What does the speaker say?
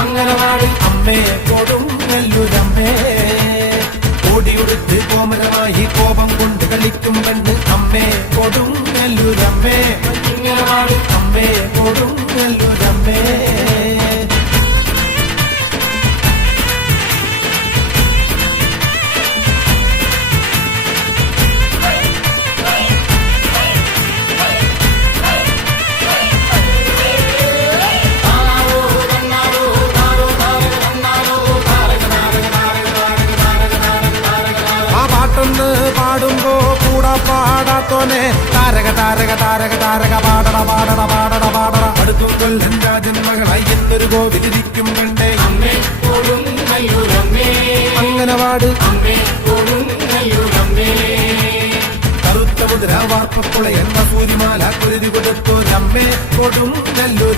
അംഗനവാടി അമ്മേ കൊടുങ്ങല്ലൂരമ്മേ. ഓടിയുടുത്ത് കോമരമായി കോപം കൊണ്ട് കളിക്കും പെണ്ണ് അമ്മേ കൊടുങ്ങല്ലൂരമ്മേ. അംഗനവാടി അമ്മേ കൊടുങ്ങല്ലൂരമ്മേ. പാടുമ്പോ കൂടാ പാടാത്തോനെ താരക താരക താരക താരക പാടട പാടട പാടട പാടട. അടുത്തും കൊല്ലം രാജന്മകളായി എന്നൊരു കോവിലിരിക്കും കണ്ടേ അമ്മേ കൊടുങ്ങല്ലൂരമ്മേ. അംഗനവാടി അമ്മേ കൊടുങ്ങല്ലൂരമ്മേ. കറുത്ത മുദ്ര വാർപ്പപ്പുള എന്ന സൂര്യമാല കുരുതി കൊടുത്തോരമ്മേ കൊടുങ്ങല്ലൂർ.